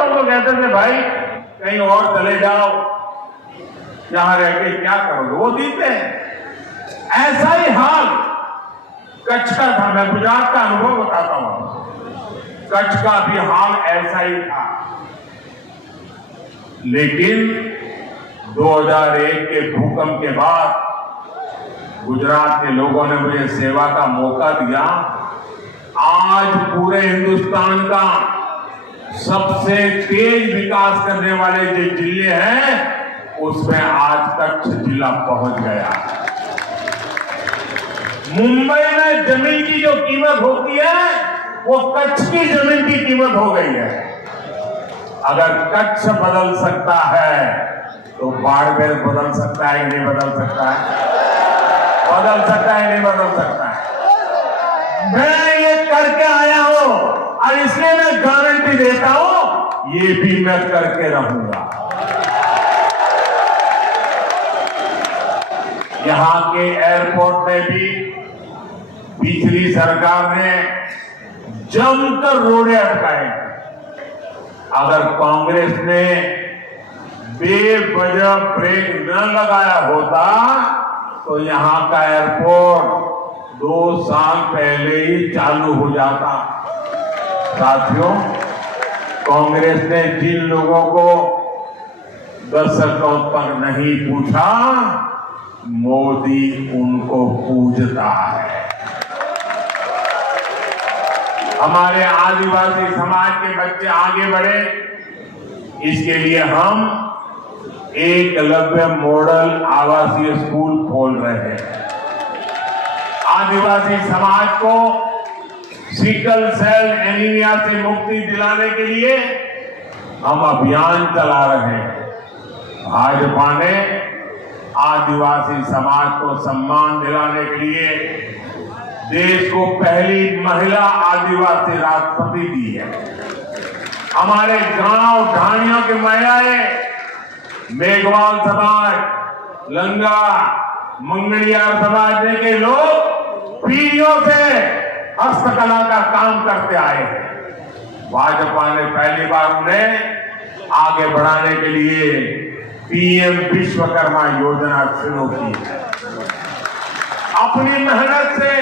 तो कहते थे भाई कहीं और चले जाओ, यहां रह के क्या करोगे, वो जीते हैं। ऐसा ही हाल कच्छ का था। मैं गुजरात का अनुभव बताता हूं। कच्छ का भी हाल ऐसा ही था, लेकिन 2001 के भूकंप के बाद गुजरात के लोगों ने मुझे सेवा का मौका दिया। आज पूरे हिंदुस्तान का सबसे तेज विकास करने वाले जो जिले हैं उसमें आज कच्छ जिला पहुंच गया। मुंबई में जमीन की जो कीमत होती है वो कच्छ की जमीन की कीमत हो गई है। अगर कच्छ बदल सकता है तो बाड़मेर बदल सकता है कि नहीं बदल सकता है? बदल सकता है नहीं बदल सकता है? मैं ये करके आया हूं और इसलिए मैं गारंटी देता हूं ये भी मैं करके रहूंगा। यहां के एयरपोर्ट में भी पिछली सरकार ने जमकर रोड़े अटकाए। अगर कांग्रेस ने बेवजह ब्रेक न लगाया होता तो यहां का एयरपोर्ट 2 साल पहले ही चालू हो जाता। साथियों, कांग्रेस ने जिन लोगों को दशकों तक नहीं पूछा, मोदी उनको पूछता है। हमारे आदिवासी समाज के बच्चे आगे बढ़े, इसके लिए हम एकलव्य मॉडल आवासीय स्कूल खोल रहे हैं। आदिवासी समाज को सिकल सेल एनीमिया से मुक्ति दिलाने के लिए हम अभियान चला रहे हैं। भाजपा ने आदिवासी समाज को सम्मान दिलाने के लिए देश को पहली महिला आदिवासी राष्ट्रपति दी है। हमारे गांव ढाणियों की महिलाएं, मेघवाल समाज, लंगा, मंगड़ियार समाज के लोग पीढ़ियों से हस्तकला का काम करते आए हैं। भाजपा ने पहली बार उन्हें आगे बढ़ाने के लिए पीएम विश्वकर्मा योजना शुरू की है। अपनी मेहनत से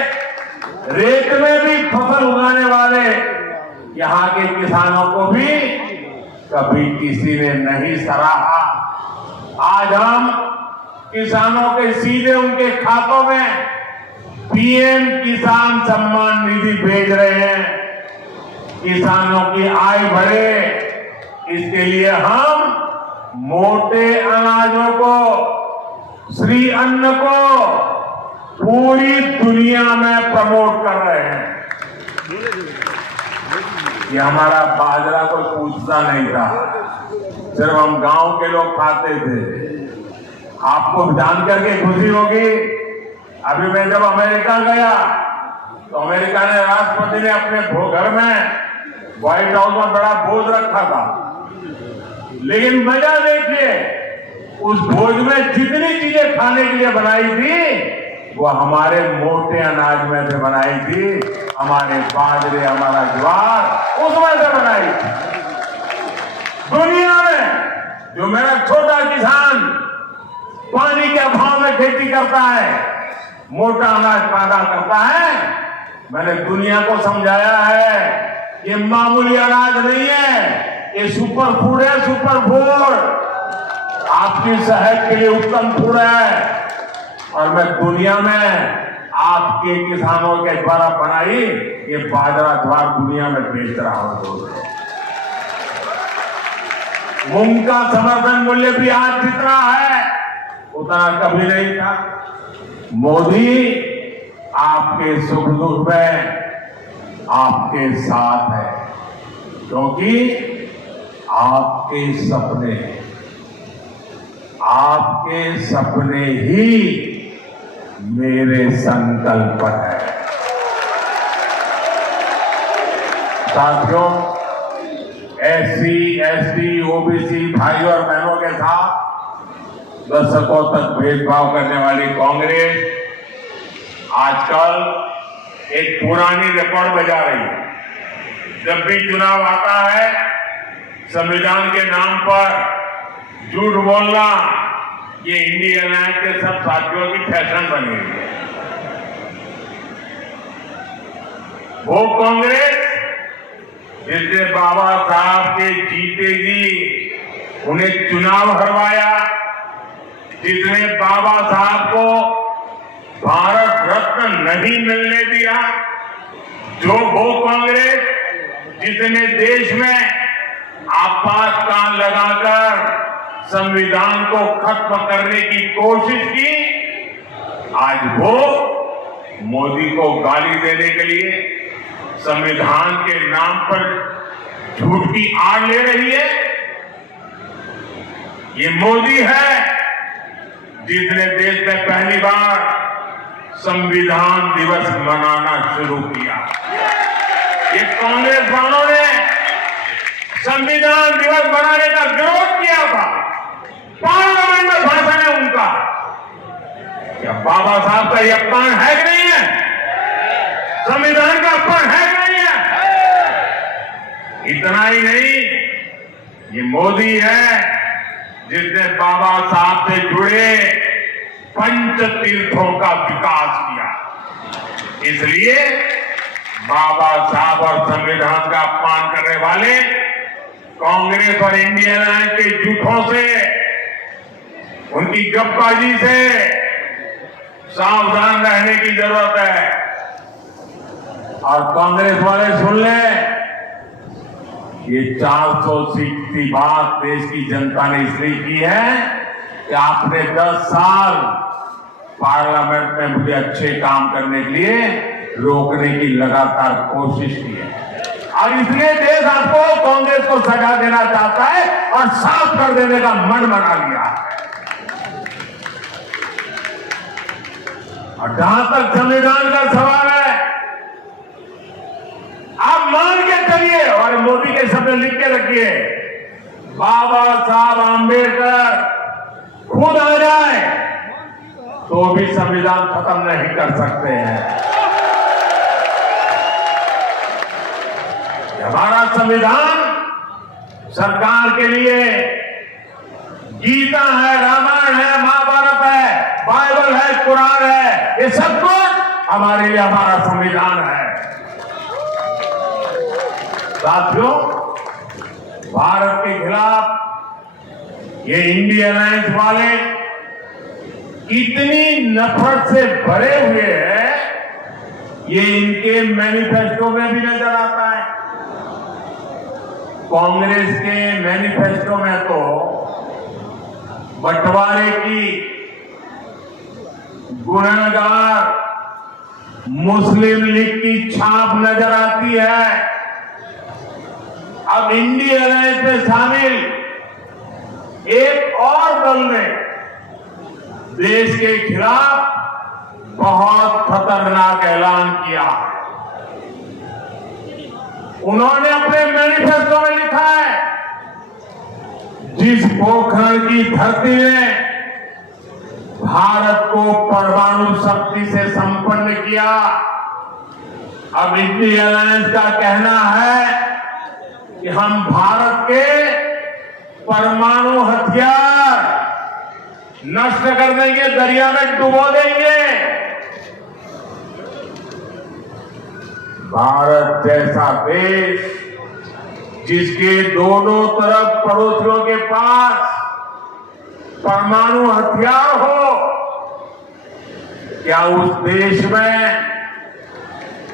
रेत में भी फसल उगाने वाले यहाँ के किसानों को भी कभी किसी ने नहीं सराहा। आज हम किसानों के सीधे उनके खातों में पीएम किसान सम्मान निधि भेज रहे हैं। किसानों की आय बढ़े, इसके लिए हम मोटे अनाजों को, श्री अन्न को पूरी दुनिया में प्रमोट कर रहे हैं। ये हमारा बाजरा कोई पूछता नहीं था, सिर्फ हम गांव के लोग खाते थे। आपको जान करके खुशी होगी, अभी मैं जब अमेरिका गया तो अमेरिका ने राष्ट्रपति ने अपने घर में व्हाइट हाउस में बड़ा भोज रखा था, लेकिन मजा देखिए, उस भोज में जितनी चीजें खाने के लिए बनाई थी वो हमारे मोटे अनाज में से बनाई थी। हमारे बाजरे, हमारा ज्वार उसमें से बनाई थी। दुनिया में जो मेरा छोटा किसान पानी के अभाव में खेती करता है, मोटा अनाज पैदा करता है, मैंने दुनिया को समझाया है ये मामूली अनाज नहीं है, ये सुपर फूड है। सुपर फूड आपकी सेहत के लिए उत्तम फूड है और मैं दुनिया में आपके किसानों के द्वारा बनाई ये बाजरा ज्वार दुनिया में बेच रहा हूं। मूंग का समर्थन मूल्य भी आज जितना है उतना कभी नहीं था। मोदी आपके सुख दुख में आपके साथ है, क्योंकि आपके सपने ही मेरे संकल्प है। साथियों, एससी, एसटी, ओबीसी भाइयों और बहनों के साथ दशकों तक भेदभाव करने वाली कांग्रेस आजकल एक पुरानी रिकॉर्ड बजा रही है। जब भी चुनाव आता है संविधान के नाम पर झूठ बोलना ये इंडिया अलायंस के सब साथियों की फैशन बन गई है। वो कांग्रेस जिसने बाबा साहब के जीते जी उन्हें चुनाव हरवाया, जिसने बाबा साहब को भारत रत्न नहीं मिलने दिया, जो वो कांग्रेस जिसने देश में आपातकाल लगाकर संविधान को खत्म करने की कोशिश की, आज वो मोदी को गाली देने के लिए संविधान के नाम पर झूठ की आड़ ले रही है। ये मोदी है जिसने देश में पहली बार संविधान दिवस मनाना शुरू किया। ये कांग्रेस वालों ने संविधान दिवस मनाने का विरोध किया था, पार्लियामेंट में भाषण है उनका। क्या बाबा साहब का ये अपमान है कि नहीं है? संविधान का अपमान है कि नहीं है? इतना ही नहीं, ये मोदी है जिसने बाबा साहब से जुड़े पंच तीर्थों का विकास किया। इसलिए बाबा साहब और संविधान का अपमान करने वाले कांग्रेस और इंडिया अलायंस के झूठों से, उनकी गपबाजी से सावधान रहने की जरूरत है। और कांग्रेस वाले सुन लें, ये 400 सीट की बात देश की जनता ने इसलिए की है कि आपने 10 साल पार्लियामेंट में मुझे अच्छे काम करने के लिए रोकने की लगातार कोशिश की है, और इसलिए देश आपको कांग्रेस को सजा देना चाहता है और साफ कर देने का मन बना लिया है। और जहां तक संविधान का सवाल है, आप मान के चलिए और मोदी के शब्द लिख के रखिए, बाबा साहब आंबेडकर खुद आ जाए तो भी संविधान खत्म नहीं कर सकते हैं। हमारा संविधान सरकार के लिए गीता है, रामायण है, महाभारत है, बाइबल है, कुरान है, ये सब कुछ हमारे लिए हमारा संविधान है। साथियों, भारत के खिलाफ ये इंडिया अलायंस वाले इतनी नफरत से भरे हुए हैं, ये इनके मैनिफेस्टो में भी नजर आता है। कांग्रेस के मैनिफेस्टो में तो बंटवारे की गुनहगार मुस्लिम लीग की छाप नजर आती है। अब इंडिया अलायंस में शामिल एक और दल ने देश के खिलाफ बहुत खतरनाक ऐलान किया। उन्होंने अपने मैनिफेस्टो में लिखा है, जिस पोखरण की धरती ने भारत को परमाणु शक्ति से संपन्न किया, अब इंडिया अलायंस का कहना है कि हम भारत के परमाणु हथियार नष्ट कर देंगे, दरिया में डुबो देंगे। भारत जैसा देश जिसके दोनों तरफ पड़ोसियों के पास परमाणु हथियार हो, क्या उस देश में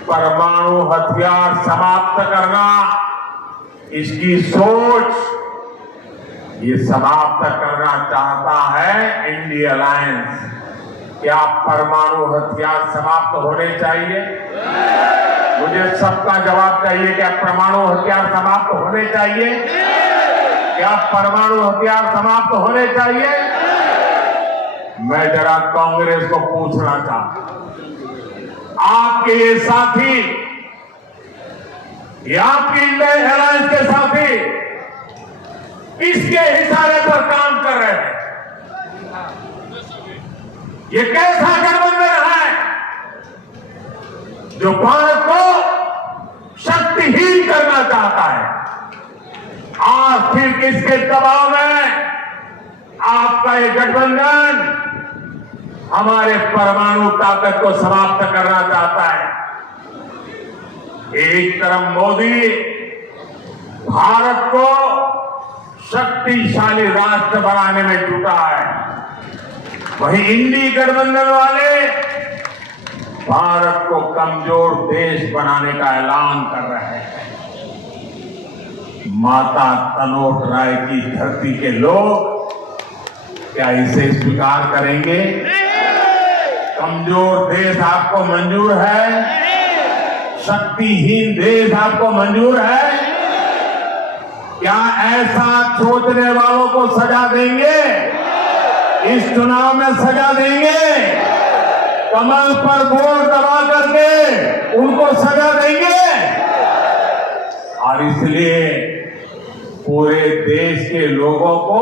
परमाणु हथियार समाप्त करना, इसकी सोच ये समाप्त करना चाहता है इंडिया अलायंस। क्या परमाणु हथियार समाप्त होने चाहिए? मुझे सबका जवाब चाहिए। क्या परमाणु हथियार समाप्त होने चाहिए? क्या परमाणु हथियार समाप्त होने चाहिए? मैं जरा कांग्रेस को पूछना चाहता हूं, आपके ये साथी, ये आपकी इंडिया अलायंस के साथी किसके इशारे पर काम कर रहे हैं? ये कैसा गठबंधन है जो भारत को शक्तिहीन करना चाहता है? आखिर किसके दबाव में आपका ये गठबंधन हमारे परमाणु ताकत को समाप्त करना चाहता है? एक तरफ मोदी भारत को शक्तिशाली राष्ट्र बनाने में जुटा है, वहीं इंडी गठबंधन वाले भारत को कमजोर देश बनाने का ऐलान कर रहे हैं। माता तनोट राय की धरती के लोग क्या इसे स्वीकार करेंगे? कमजोर देश आपको मंजूर है? शक्तिहीन देश आपको मंजूर है? क्या ऐसा सोचने वालों को सजा देंगे? इस चुनाव में सजा देंगे? कमल पर वोट दबा करके उनको सजा देंगे? और इसलिए पूरे देश के लोगों को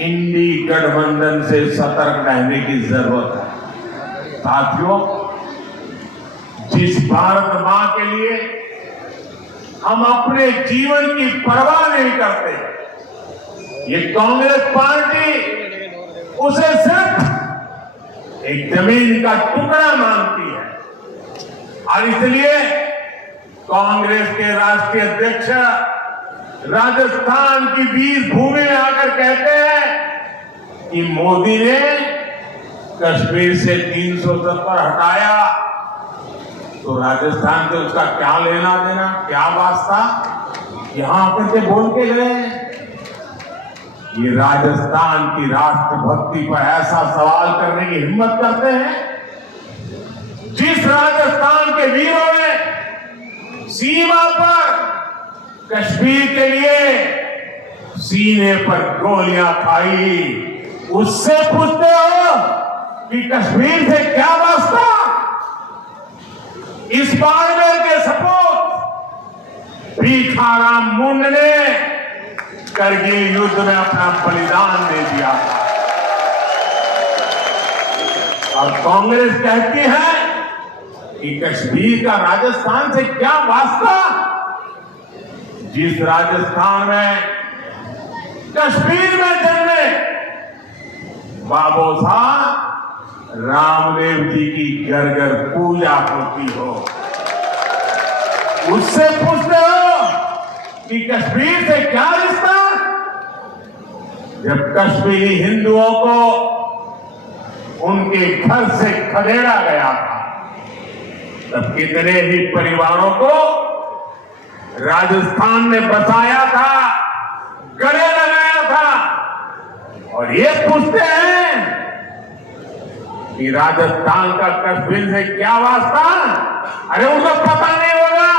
इंडी गठबंधन से सतर्क रहने की जरूरत है। साथियों, जिस भारत मां के लिए हम अपने जीवन की परवाह नहीं करते, ये कांग्रेस पार्टी उसे सिर्फ एक जमीन का टुकड़ा मानती है। और इसलिए कांग्रेस के राष्ट्रीय अध्यक्ष राजस्थान की वीर भूमि में आकर कहते हैं कि मोदी ने कश्मीर से 370 हटाया, तो राजस्थान से उसका क्या लेना देना, क्या वास्ता? यहां आकर के बोल के गए। ये राजस्थान की राष्ट्रभक्ति पर ऐसा सवाल करने की हिम्मत करते हैं? जिस राजस्थान के वीरों ने सीमा पर कश्मीर के लिए सीने पर गोलियां खाई, उससे पूछते हो कि कश्मीर से क्या वास्ता? इस बाड़मेर के सपूत भीखाराम मुंड ने करगिल युद्ध में अपना बलिदान दे दिया। और कांग्रेस कहती है कि कश्मीर का राजस्थान से क्या वास्ता? जिस राजस्थान में कश्मीर में जन्मे बाबा साहब रामदेव जी की घर घर पूजा होती हो, उससे पूछते हो कि कश्मीर से क्या रिश्ता? जब कश्मीरी हिंदुओं को उनके घर से खदेड़ा गया था, तब कितने ही परिवारों को राजस्थान ने बसाया था, गले लगाया था। और ये पूछते हैं कि राजस्थान का कश्मीर से क्या वास्ता? अरे उनको पता नहीं होगा।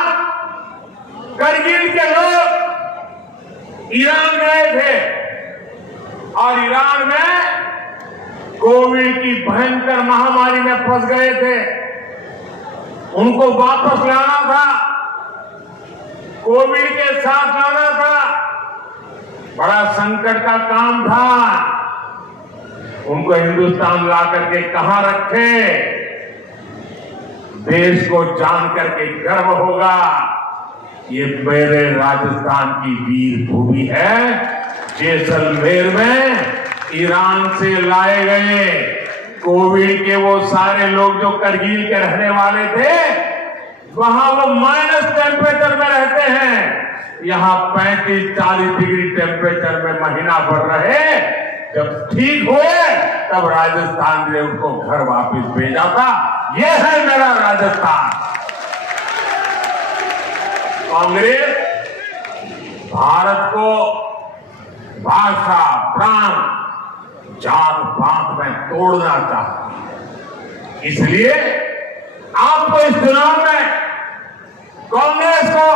करगिल के लोग ईरान गए थे और ईरान में कोविड की भयंकर महामारी में फंस गए थे। उनको वापस लाना था, कोविड के साथ लाना था, बड़ा संकट का काम था। उनको हिंदुस्तान ला करके कहां रखे? देश को जान करके गर्व होगा, ये मेरे राजस्थान की वीर भूमि है। जैसलमेर में ईरान से लाए गए कोविड के वो सारे लोग जो करगिल के रहने वाले थे, वहां वो माइनस टेम्परेचर में रहते हैं। यहां 35-40 डिग्री टेम्परेचर में महीना भर रहे। जब ठीक हुए तब राजस्थान ने उनको घर वापस भेजा था। ये है मेरा राजस्थान। कांग्रेस भारत को भाषा, प्रांत, जात पात में तोड़ना चाहता है। इसलिए आपको इस चुनाव में कांग्रेस को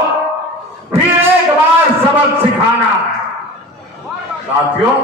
फिर एक बार सबक सिखाना है। साथियों,